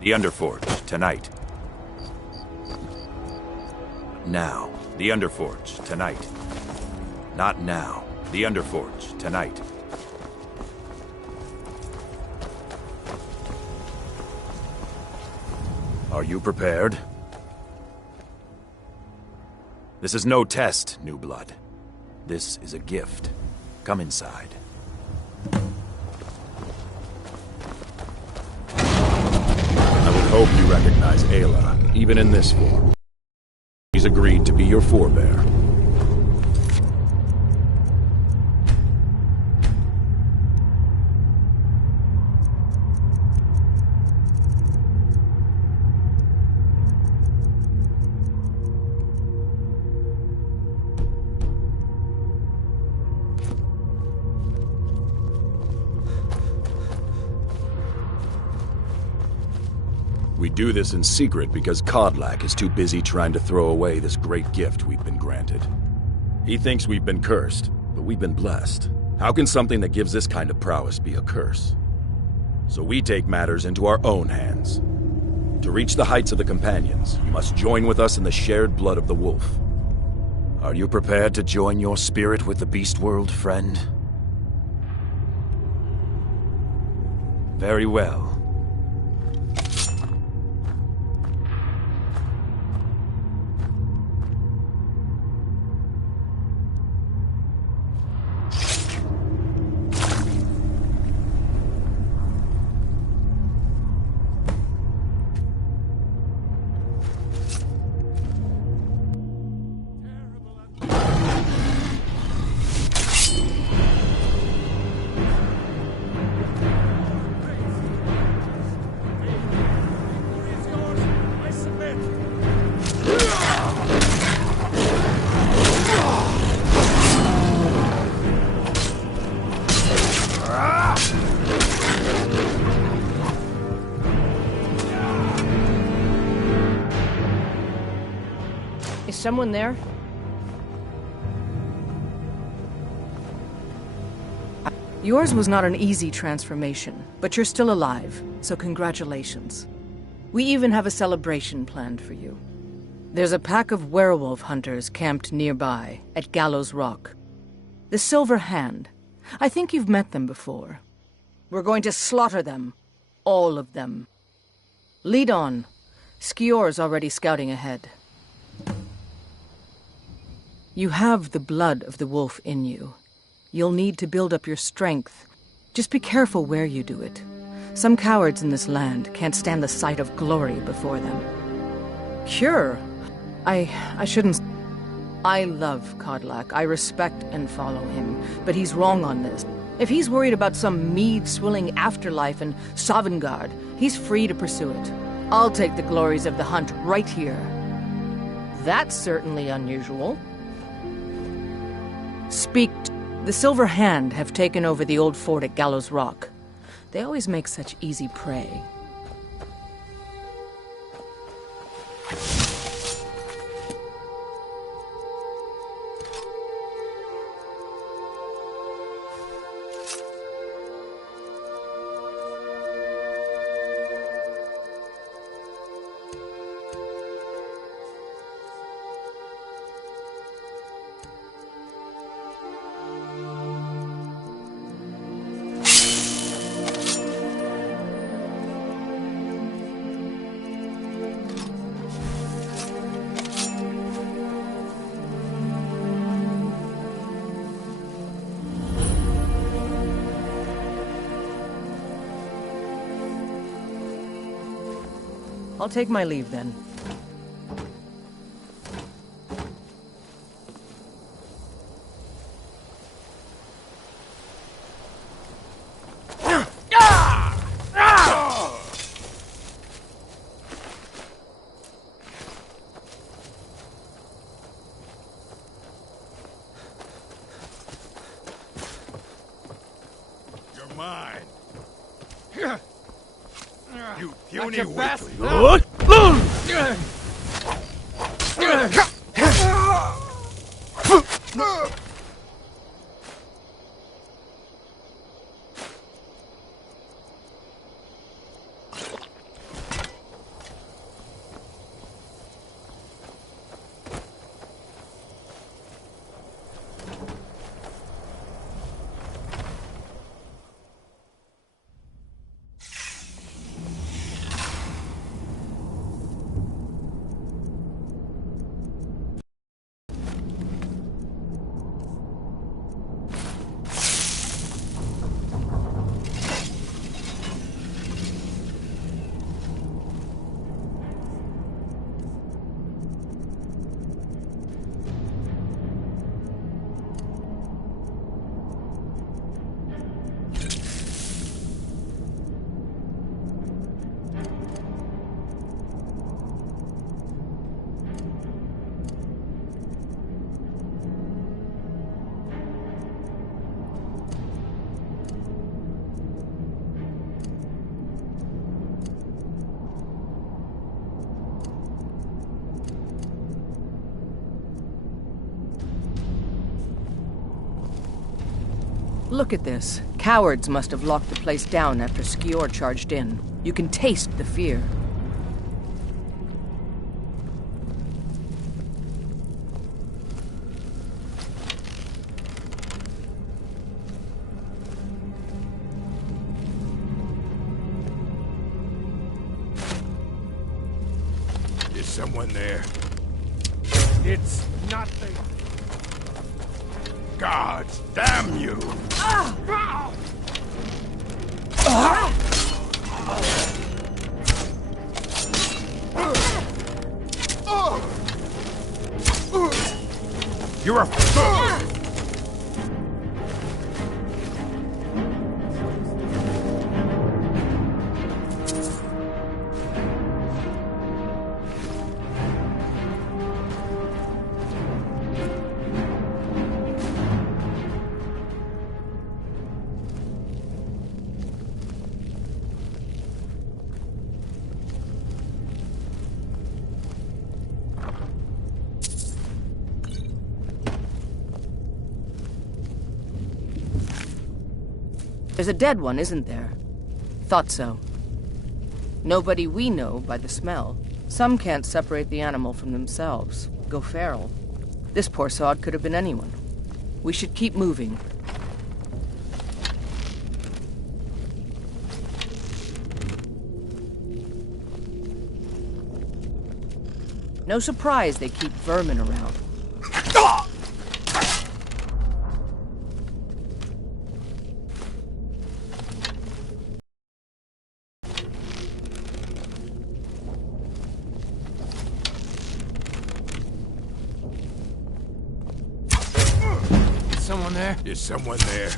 The Underforge, tonight. Now, the Underforge, tonight. Not now. The Underforge, tonight. Are you prepared? This is no test, New Blood. This is a gift. Come inside. I would hope you recognize Ayla, even in this form. She's agreed to be your forebear. We do this in secret because Kodlak is too busy trying to throw away this great gift we've been granted. He thinks we've been cursed, but we've been blessed. How can something that gives this kind of prowess be a curse? So we take matters into our own hands. To reach the heights of the Companions, you must join with us in the shared blood of the wolf. Are you prepared to join your spirit with the beast world, friend? Very well. Is someone there? Yours was not an easy transformation, but you're still alive, so congratulations. We even have a celebration planned for you. There's a pack of werewolf hunters camped nearby, at Gallows Rock. The Silver Hand. I think you've met them before. We're going to slaughter them. All of them. Lead on. Skior's already scouting ahead. You have the blood of the wolf in you. You'll need to build up your strength. Just be careful where you do it. Some cowards in this land can't stand the sight of glory before them. Cure? I shouldn't... I love Kodlak. I respect and follow him. But he's wrong on this. If he's worried about some mead-swilling afterlife in Sovngarde, he's free to pursue it. I'll take the glories of the hunt right here. That's certainly unusual. Speak. The Silver Hand have taken over the old fort at Gallows Rock. They always make such easy prey. I'll take my leave then. You're mine. You puny your best. weakling. Look at this. Cowards must have locked the place down after Skior charged in. You can taste the fear. Is someone there? It's nothing. Gods damn you! You're a fool! There's a dead one, isn't there? Thought so. Nobody we know by the smell. Some can't separate the animal from themselves. Go feral. This poor sod could have been anyone. We should keep moving. No surprise they keep vermin around. Someone there? Is someone there?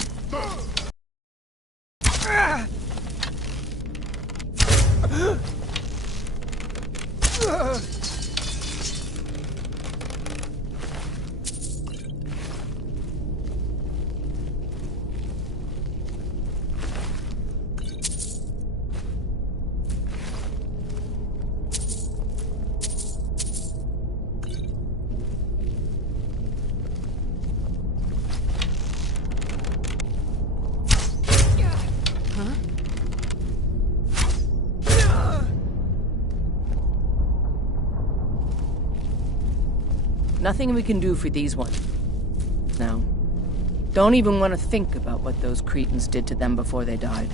Nothing we can do for these ones now. Don't even want to think about what those cretins did to them before they died.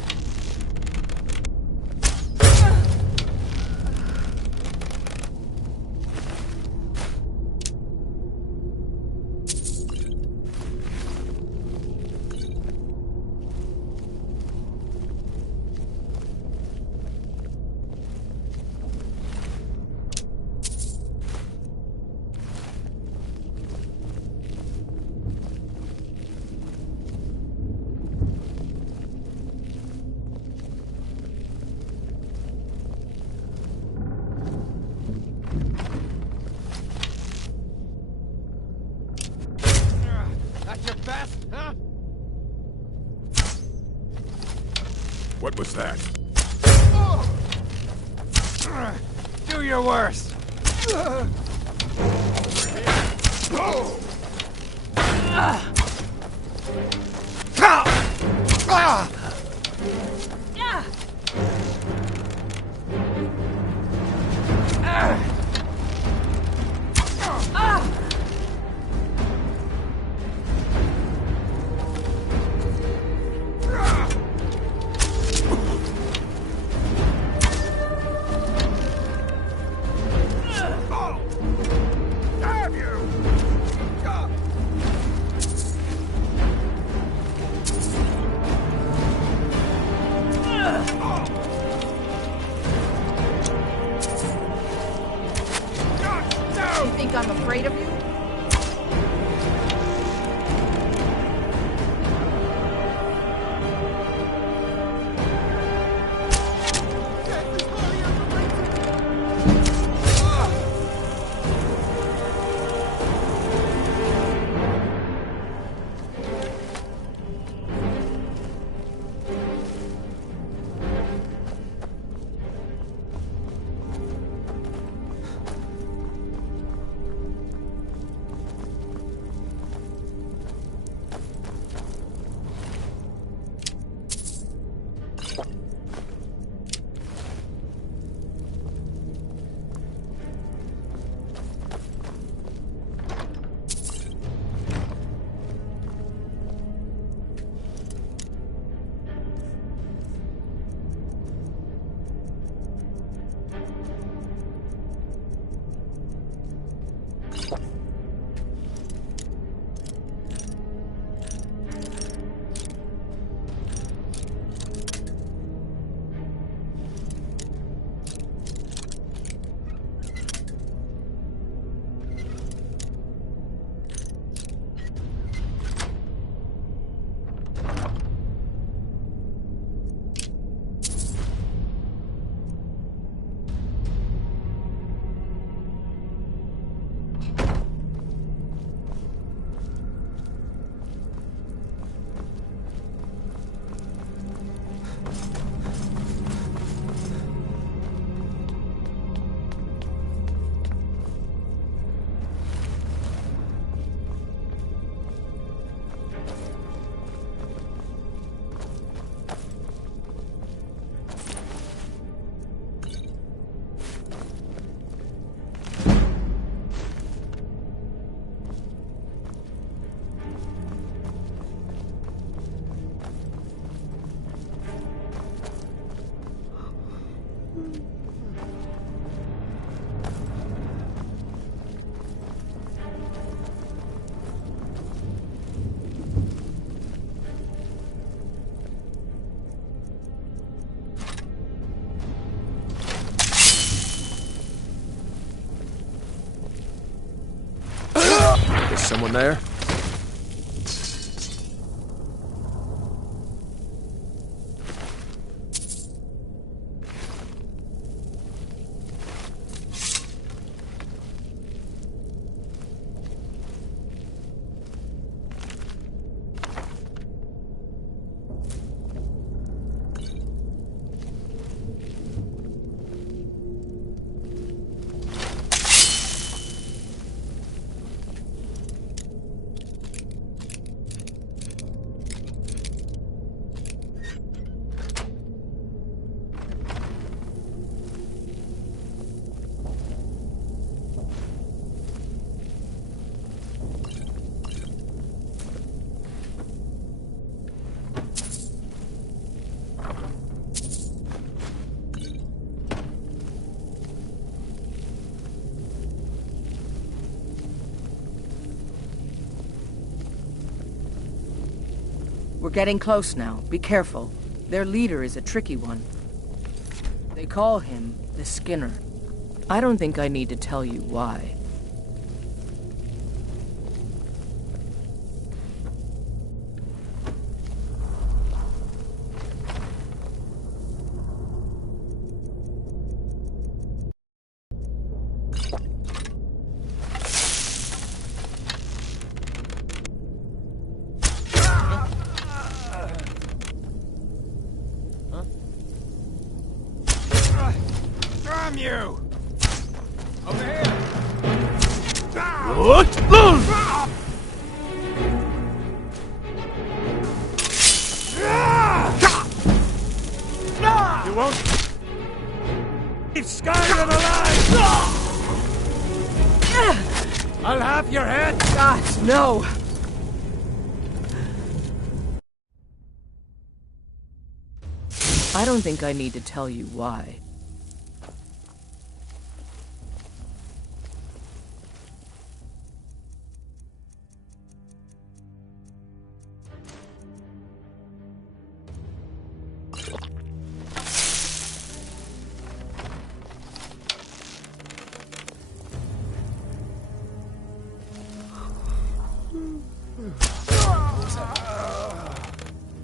What was that? Do your worst. Is someone there? We're getting close now. Be careful. Their leader is a tricky one. They call him the Skinner. I don't think I need to tell you why. Damn you! Over here! You won't keep Skyrim alive! I'll have your head! God, no! I don't think I need to tell you why.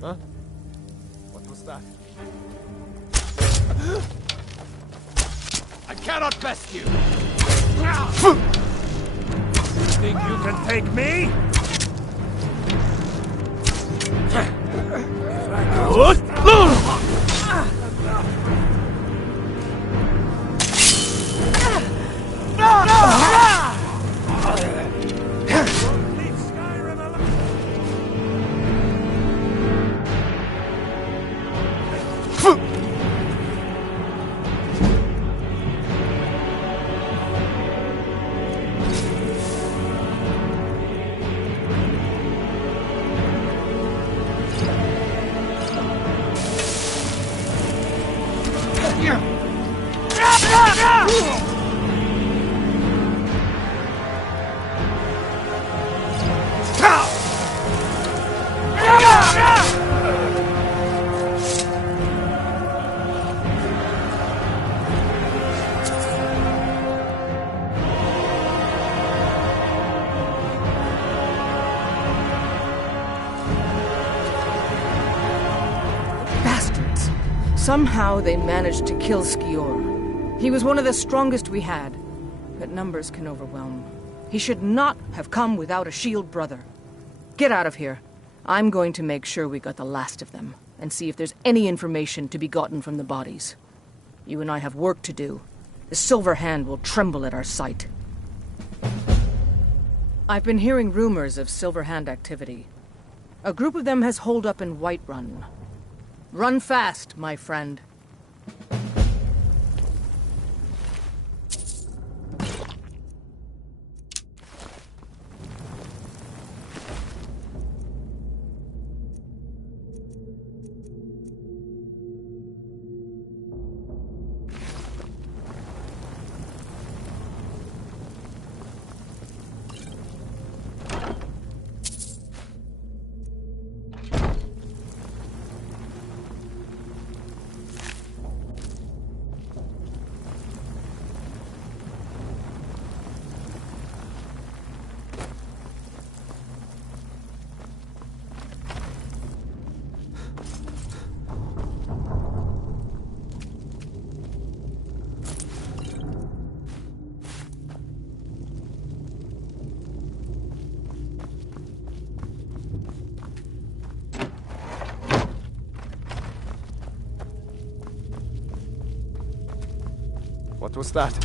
Huh? What was that? I cannot best you! Think you can take me? Leave Skyrim alone! Somehow they managed to kill Skior. He was one of the strongest we had, but numbers can overwhelm. He should not have come without a shield brother. Get out of here. I'm going to make sure we got the last of them, and see if there's any information to be gotten from the bodies. You and I have work to do. The Silver Hand will tremble at our sight. I've been hearing rumors of Silver Hand activity. A group of them has holed up in Whiterun. Run fast, my friend. What was that?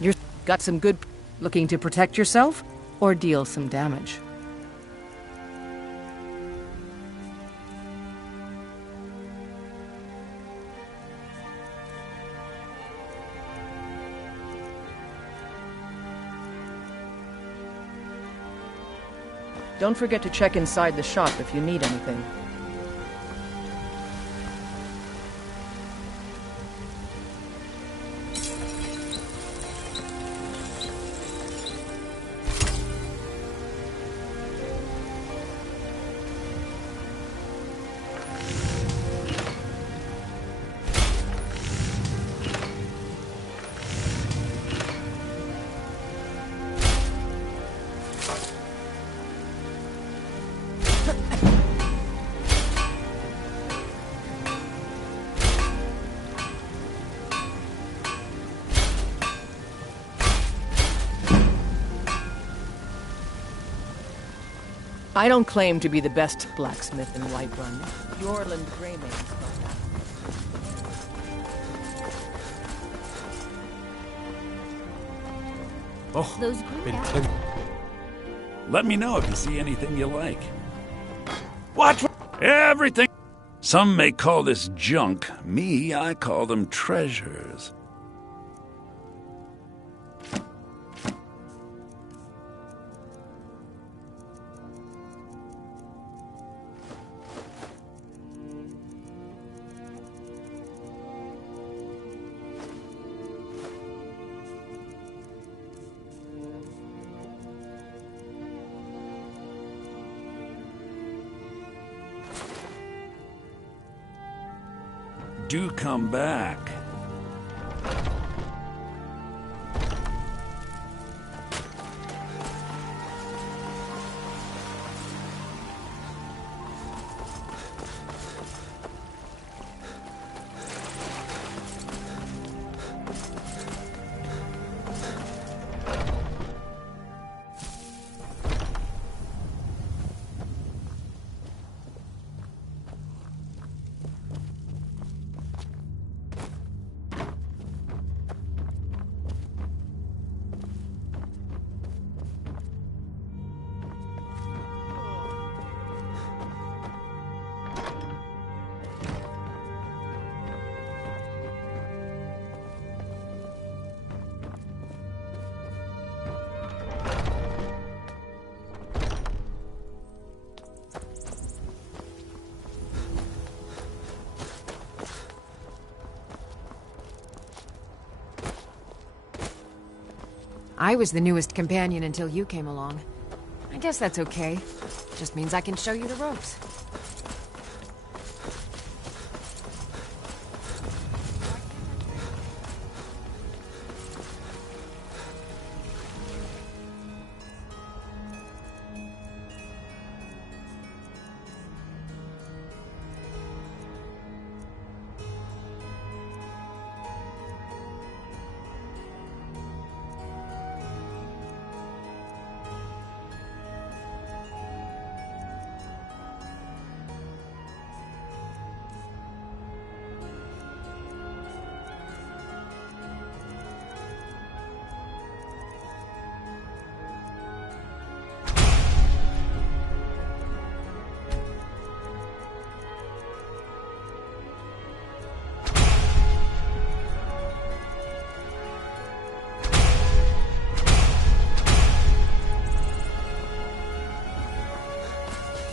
You're got some good looking to protect yourself or deal some damage. Don't forget to check inside the shop if you need anything. I don't claim to be the best blacksmith in Whiterun. Yorland Greymane's got that. Oh, Those been green ten- Let me know if you see anything you like. Watch everything. Some may call this junk. Me, I call them treasures. do come back. I was the newest companion until you came along. I guess that's okay. Just means I can show you the ropes.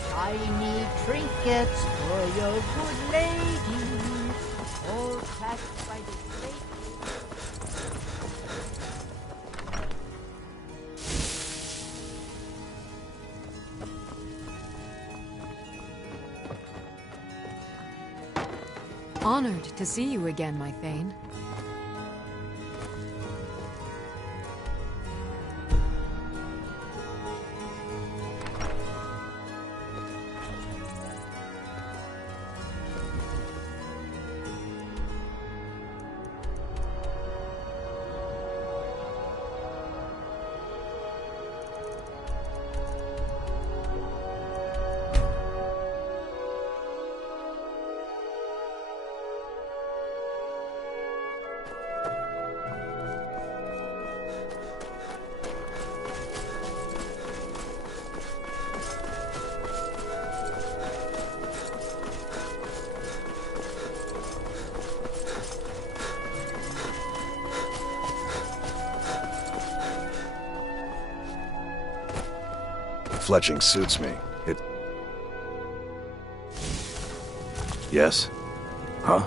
Tiny trinkets for your good lady, all packed by the great. Honored to see you again, my Thane. Fletching suits me. Yes? Huh?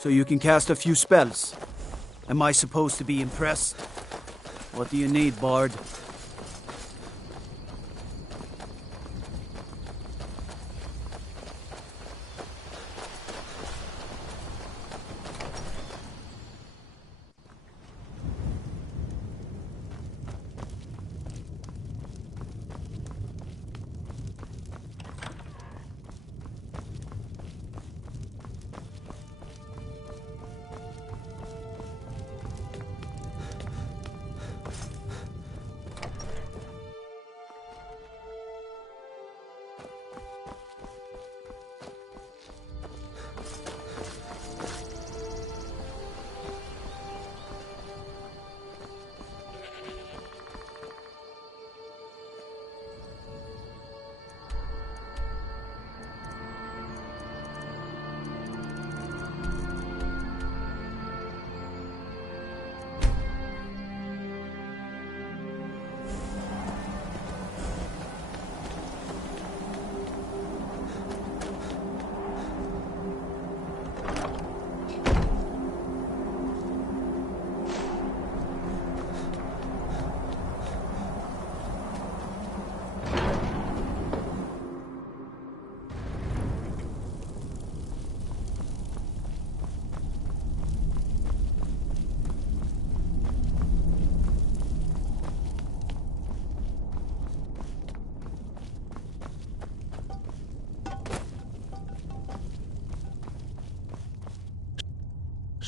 So you can cast a few spells. Am I supposed to be impressed? What do you need, Bard?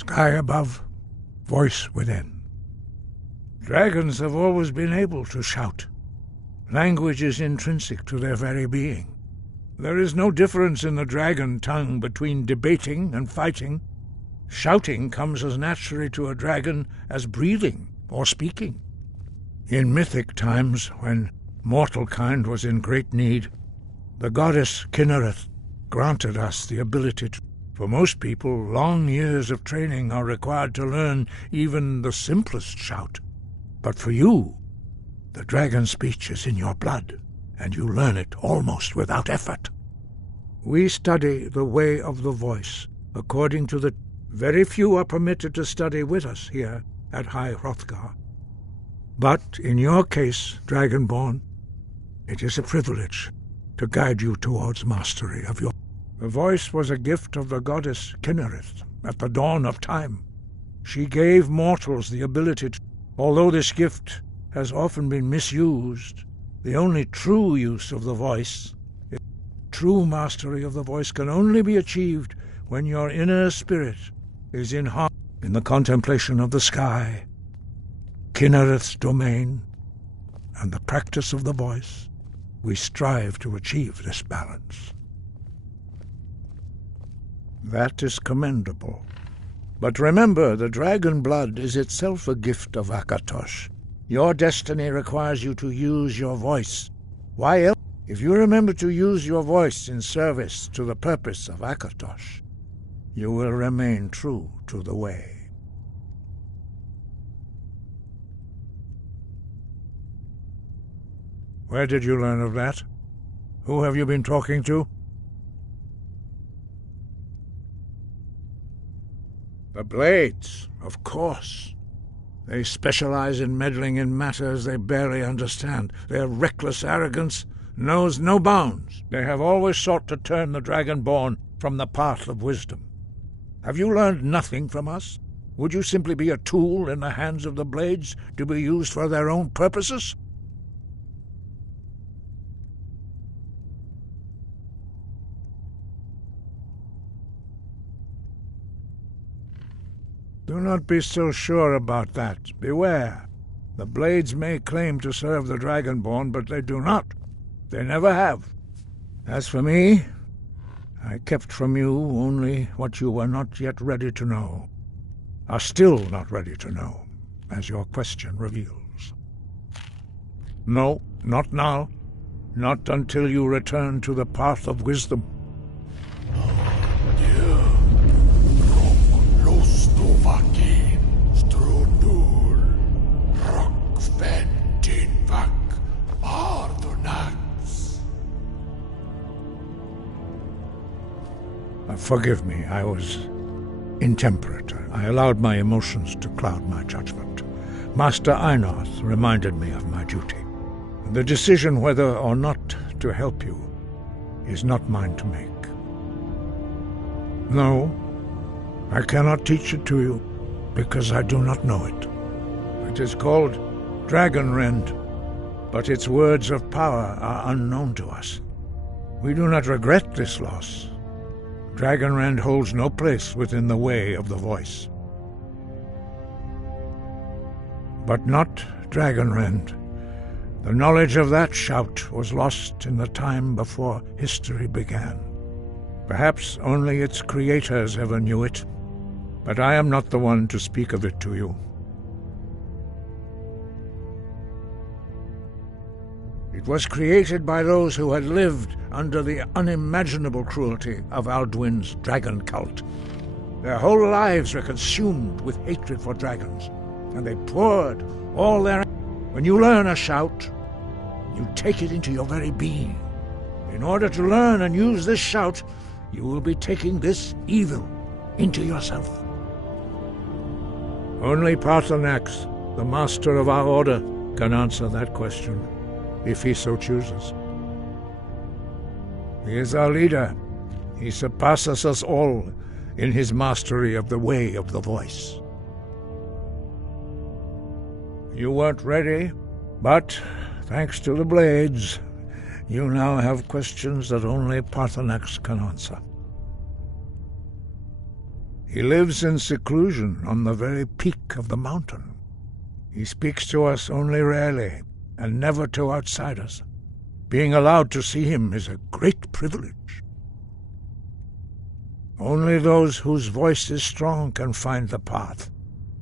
Sky above, voice within. Dragons have always been able to shout. Language is intrinsic to their very being. There is no difference in the dragon tongue between debating and fighting. Shouting comes as naturally to a dragon as breathing or speaking. In mythic times, when mortal kind was in great need, the goddess Kinnereth granted us the ability to. For most people, long years of training are required to learn even the simplest shout. But for you, the dragon speech is in your blood, and you learn it almost without effort. We study the way of the voice, according to the very few are permitted to study with us here at High Hrothgar. But in your case, Dragonborn, it is a privilege to guide you towards mastery of your... The voice was a gift of the goddess Kinnereth at the dawn of time. She gave mortals the ability to... Although this gift has often been misused, the only true use of the voice... True mastery of the voice can only be achieved when your inner spirit is in harmony in the contemplation of the sky, Kinnereth's domain, and the practice of the voice. We strive to achieve this balance. That is commendable. But remember, the dragon blood is itself a gift of Akatosh. Your destiny requires you to use your voice. Why else? If you remember to use your voice in service to the purpose of Akatosh, you will remain true to the way. Where did you learn of that? Who have you been talking to? The Blades, of course. They specialize in meddling in matters they barely understand. Their reckless arrogance knows no bounds. They have always sought to turn the Dragonborn from the path of wisdom. Have you learned nothing from us? Would you simply be a tool in the hands of the Blades to be used for their own purposes? Do not be so sure about that. Beware. The Blades may claim to serve the Dragonborn, but they do not. They never have. As for me, I kept from you only what you were not yet ready to know, are still not ready to know, as your question reveals. No, not now. Not until you return to the path of wisdom. Forgive me, I was intemperate. I allowed my emotions to cloud my judgment. Master Einarth reminded me of my duty. The decision whether or not to help you is not mine to make. No, I cannot teach it to you, because I do not know it. It is called Dragonrend, but its words of power are unknown to us. We do not regret this loss. Dragonrend holds no place within the way of the voice. But not Dragonrend. The knowledge of that shout was lost in the time before history began. Perhaps only its creators ever knew it, but I am not the one to speak of it to you. It was created by those who had lived under the unimaginable cruelty of Alduin's dragon cult. Their whole lives were consumed with hatred for dragons, and they poured all their... When you learn a shout, you take it into your very being. In order to learn and use this shout, you will be taking this evil into yourself. Only Paarthurnax, the master of our order, can answer that question, if he so chooses. He is our leader. He surpasses us all in his mastery of the way of the voice. You weren't ready, but thanks to the Blades, you now have questions that only Paarthurnax can answer. He lives in seclusion on the very peak of the mountain. He speaks to us only rarely, and never to outsiders. Being allowed to see him is a great privilege. Only those whose voice is strong can find the path.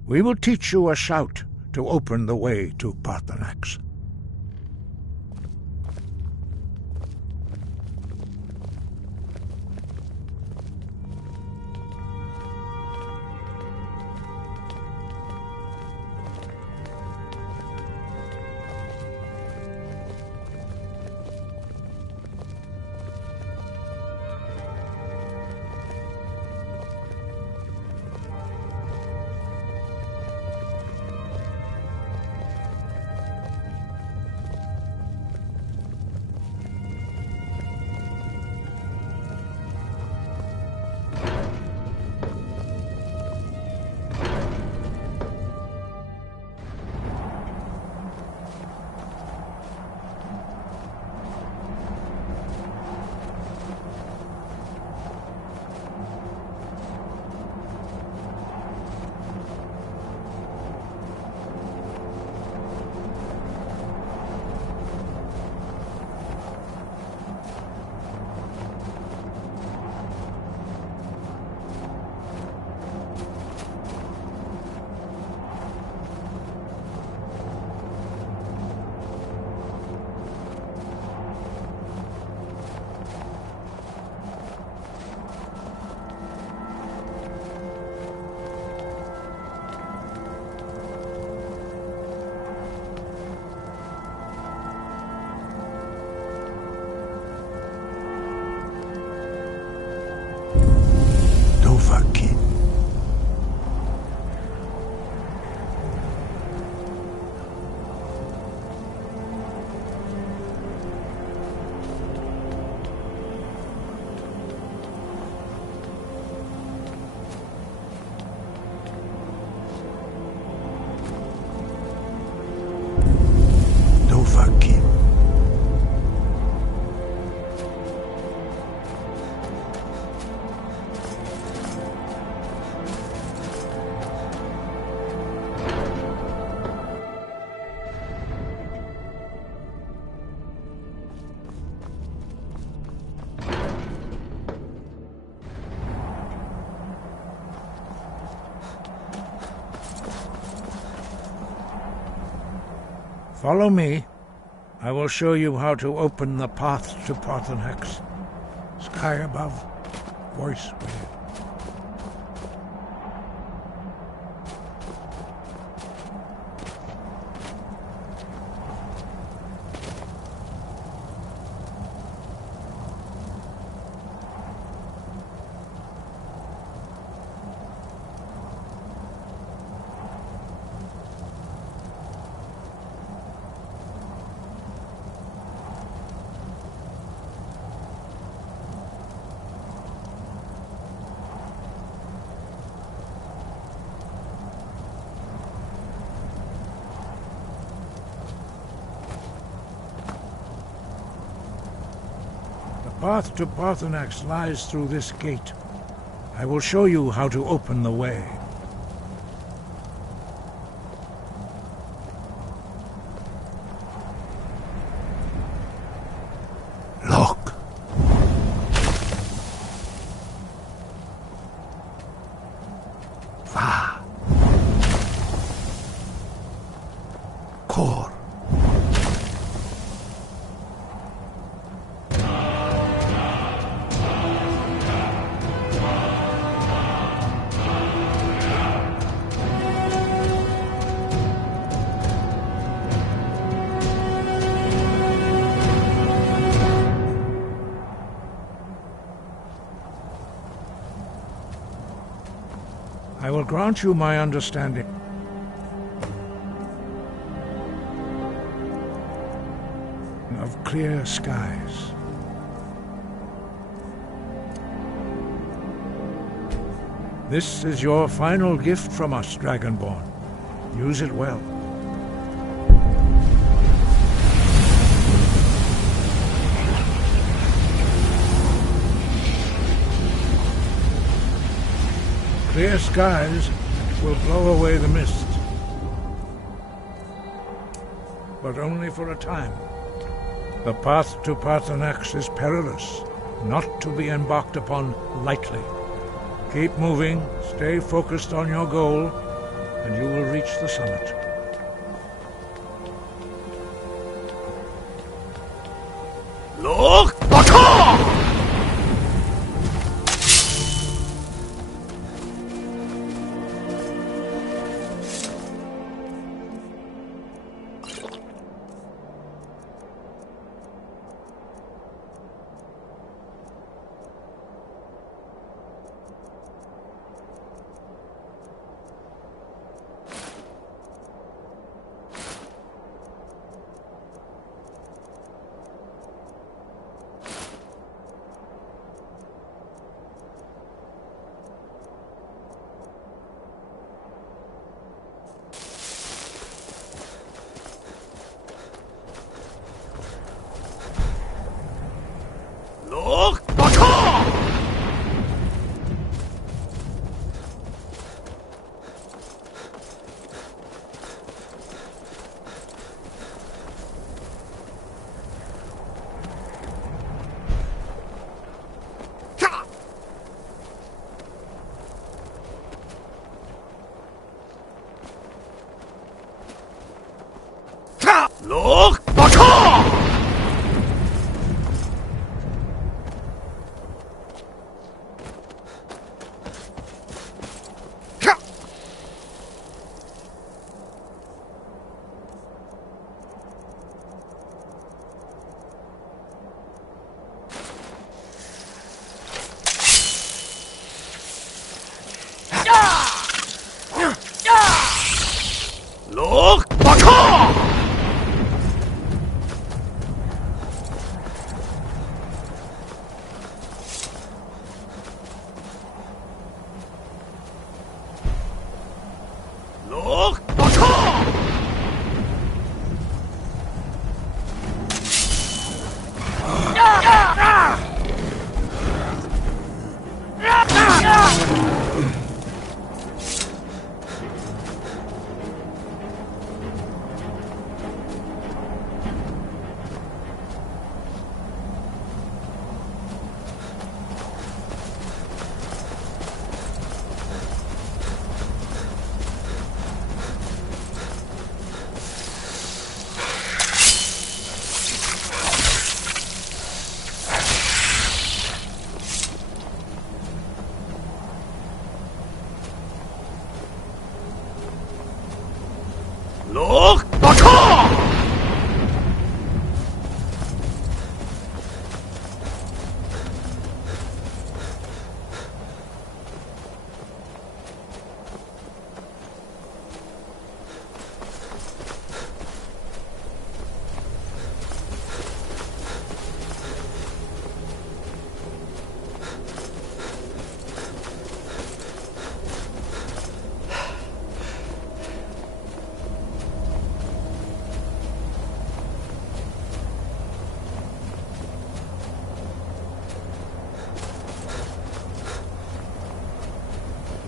We will teach you a shout to open the way to Paarthurnax. Follow me. I will show you how to open the path to Paarthurnax. Sky above, voice within. The path to Paarthurnax lies through this gate. I will show you how to open the way. Look. Va. Kor. I will grant you my understanding. Of clear skies. This is your final gift from us, Dragonborn. Use it well. Clear skies will blow away the mist. But only for a time. The path to Paarthurnax is perilous, not to be embarked upon lightly. Keep moving, stay focused on your goal, and you will reach the summit. Look! Baka! Look! Baka! Look! Baka! Look! Baka! Look! Baka! Look! Baka!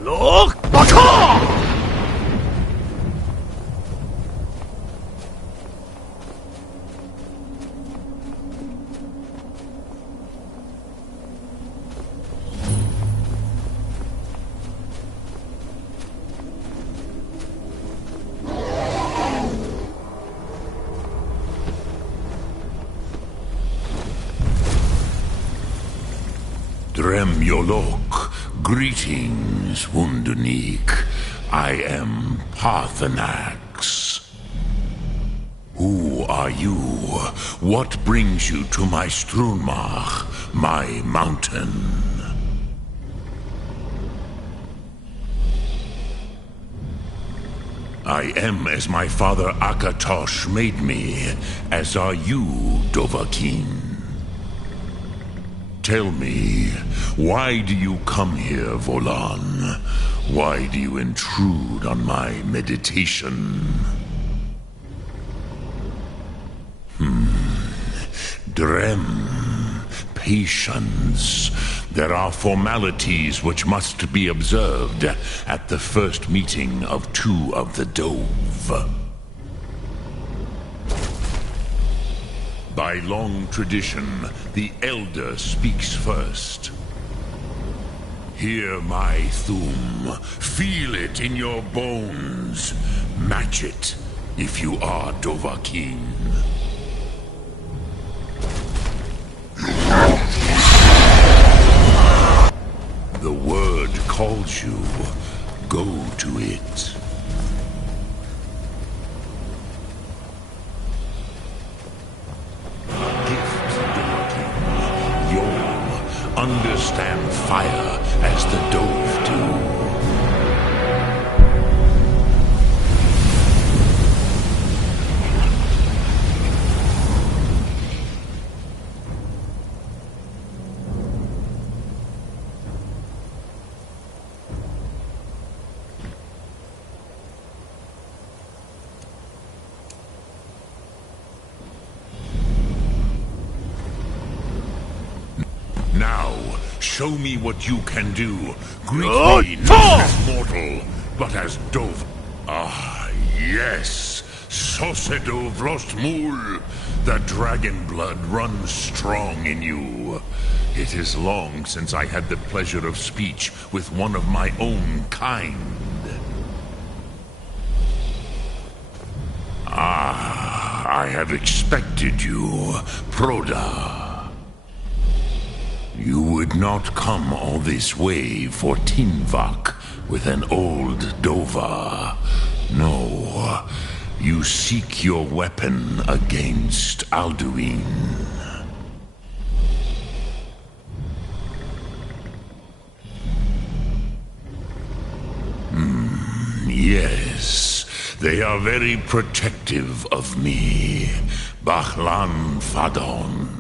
Look! Baka! Dremyolok, greetings, Wunderneek. I am Paarthurnax. Who are you? What brings you to my Strunmach, my mountain? I am as my father Akatosh made me, as are you, Dovahkiin. Tell me, why do you come here, Volan? Why do you intrude on my meditation? Drem, patience. There are formalities which must be observed at the first meeting of two of the Dove. By long tradition, the Elder speaks first. Hear my Thum. Feel it in your bones. Match it if you are Dovahkiin. The word calls you. Go to it. Understand fire as the Dove do. Now, show me what you can do. Greet me not as mortal, but as Dove. Ah, yes. Sosedo Vrostmul. The dragon blood runs strong in you. It is long since I had the pleasure of speech with one of my own kind. Ah, I have expected you, Proda. You would not come all this way for Tinvak with an old Dova. No, you seek your weapon against Alduin. Yes, they are very protective of me, Bahlan Fadon.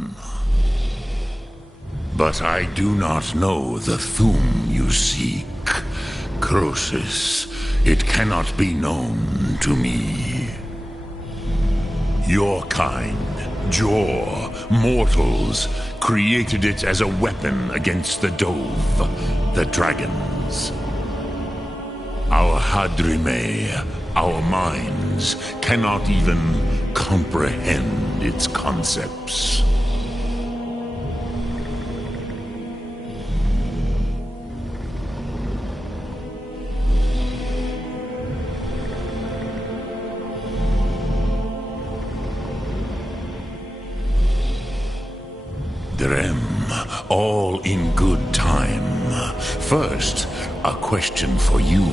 But I do not know the Thum you seek. Croesus, it cannot be known to me. Your kind, Jor, mortals, created it as a weapon against the Dove, the dragons. Our Hadrime, our minds, cannot even comprehend its concepts. Drem, all in good time. First, a question for you.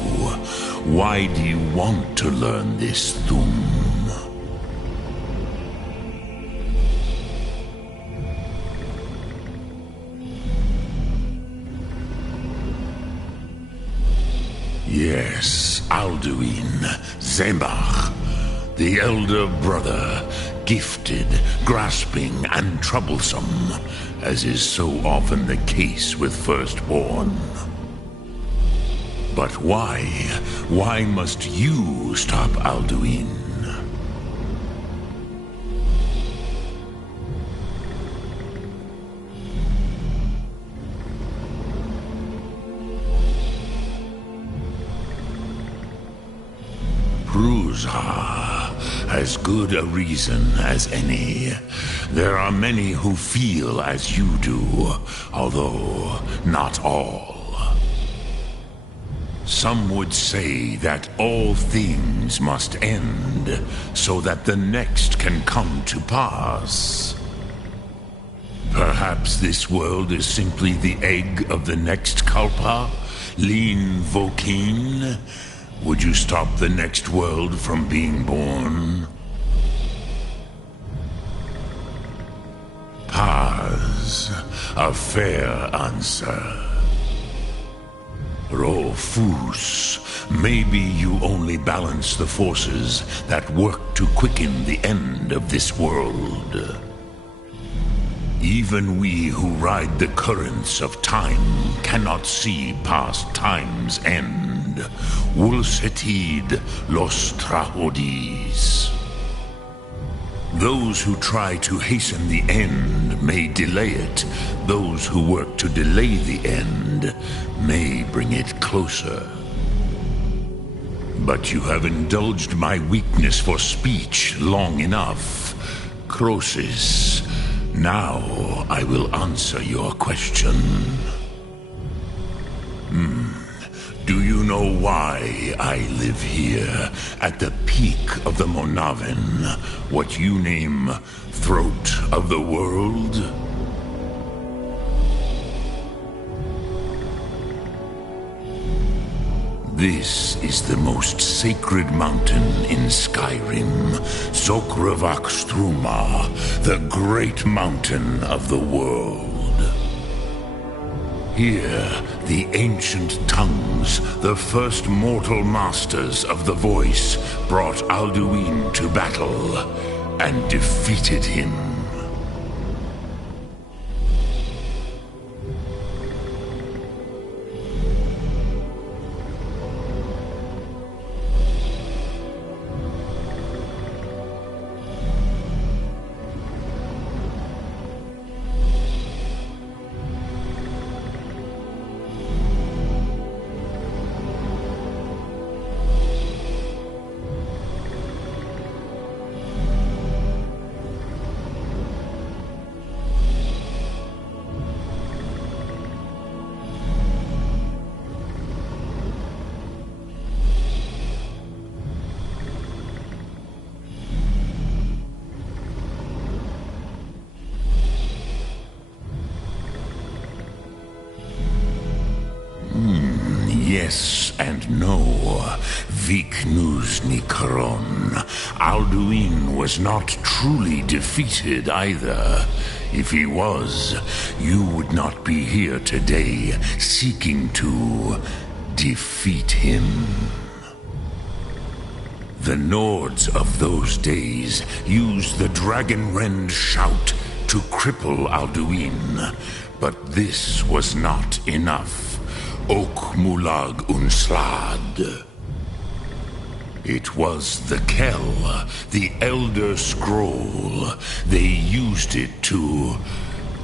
Why do you want to learn this Thum? Yes, Alduin, Zembach, the elder brother, gifted, grasping, and troublesome, as is so often the case with firstborn. But why? Why must you stop Alduin? Pruzha, as good a reason as any. There are many who feel as you do, although not all. Some would say that all things must end, so that the next can come to pass. Perhaps this world is simply the egg of the next Kalpa, Lean Vokin. Would you stop the next world from being born? Paz, a fair answer. Rofus, maybe you only balance the forces that work to quicken the end of this world. Even we who ride the currents of time cannot see past time's end. Wulsetid los trahodis. Those who try to hasten the end may delay it. Those who work to delay the end may bring it closer. But you have indulged my weakness for speech long enough. Croesus, now I will answer your question. Do you know why I live here, at the peak of the Monavin, what you name Throat of the World? This is the most sacred mountain in Skyrim, Sokravak Struma, the great mountain of the world. Here, the ancient tongues, the first mortal masters of the voice, brought Alduin to battle and defeated him. Yes and no. Viknus Nikron. Alduin was not truly defeated either. If he was, you would not be here today seeking to defeat him. The Nords of those days used the Dragonrend shout to cripple Alduin, but this was not enough. Ok Mulag Unslad. It was the Kell, the Elder Scroll. They used it to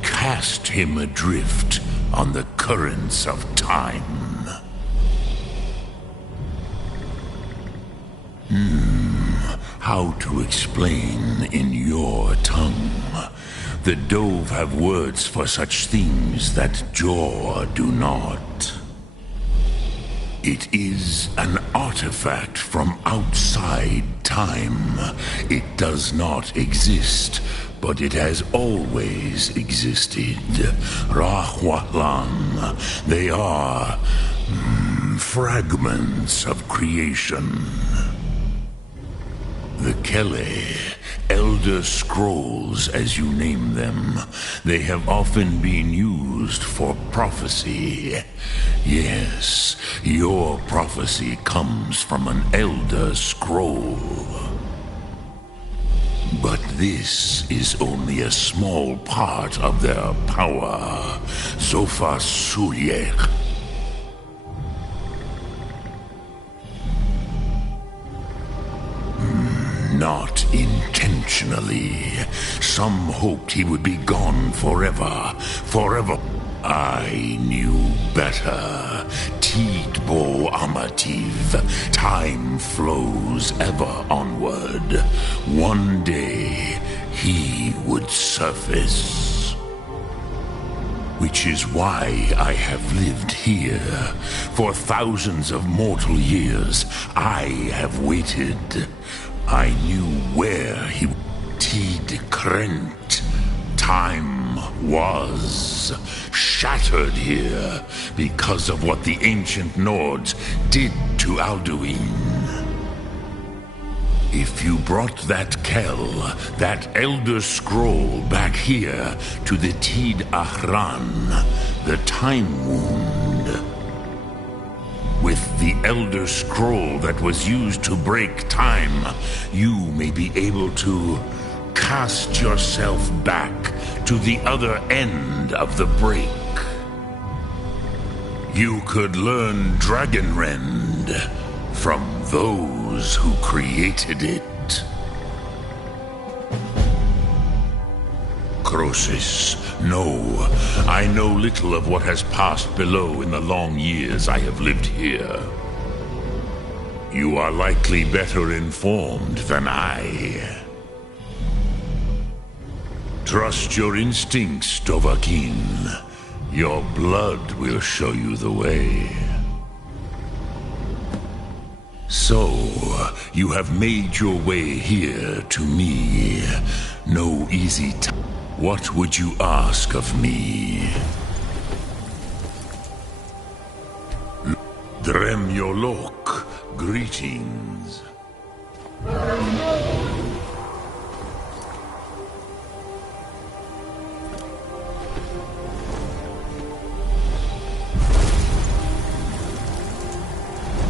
cast him adrift on the currents of time. How to explain in your tongue? The Dove have words for such things that Jor do not. It is an artifact from outside time. It does not exist, but it has always existed. Rahwatlan. They are fragments of creation. The Kele, Elder Scrolls as you name them, they have often been used for prophecy. Yes, your prophecy comes from an Elder Scroll. But this is only a small part of their power. Zofa Sulyek. Not intentionally. Some hoped he would be gone forever. Forever. I knew better. Tidbo Amativ. Time flows ever onward. One day, he would surface. Which is why I have lived here. For thousands of mortal years, I have waited. I knew where he... Tid Krent. Time was shattered here because of what the ancient Nords did to Alduin. If you brought that Kell, that Elder Scroll back here to the Tid Ahran, the Time Wound, with the Elder Scroll that was used to break time, you may be able to cast yourself back to the other end of the break. You could learn Dragonrend from those who created it. Croesus. No, I know little of what has passed below in the long years I have lived here. You are likely better informed than I. Trust your instincts, Dovahkiin. Your blood will show you the way. So, you have made your way here to me. No easy time. What would you ask of me? Drem Yolok, greetings.